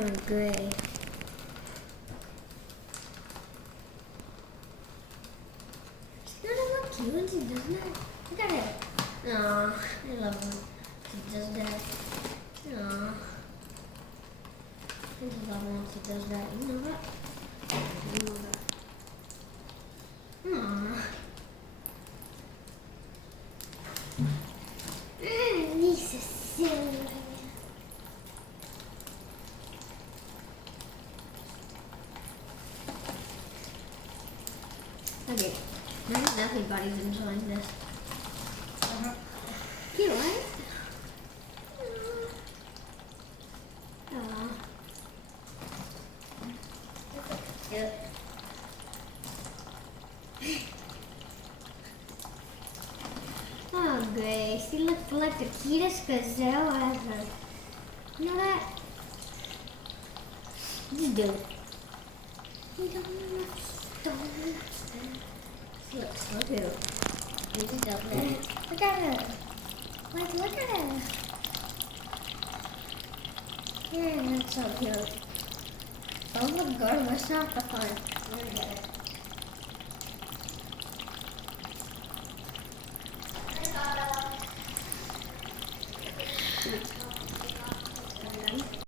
Oh, great. It's not look cute when she does that. Look at it. Aw, I love when she does that. Aw. I just love when she does that. You know that? You know that. Aw. This is silly. Okay, I think everybody's enjoying this. Cute, right? Aw. Yeah. Oh, Grace, you look like the cutest gazelle ever. You know that? Just do it. You don't know. She looks so cute. You just don't know. Look at her. Like, look at her. Yeah, that's so cute. Oh my god, what's not the fun?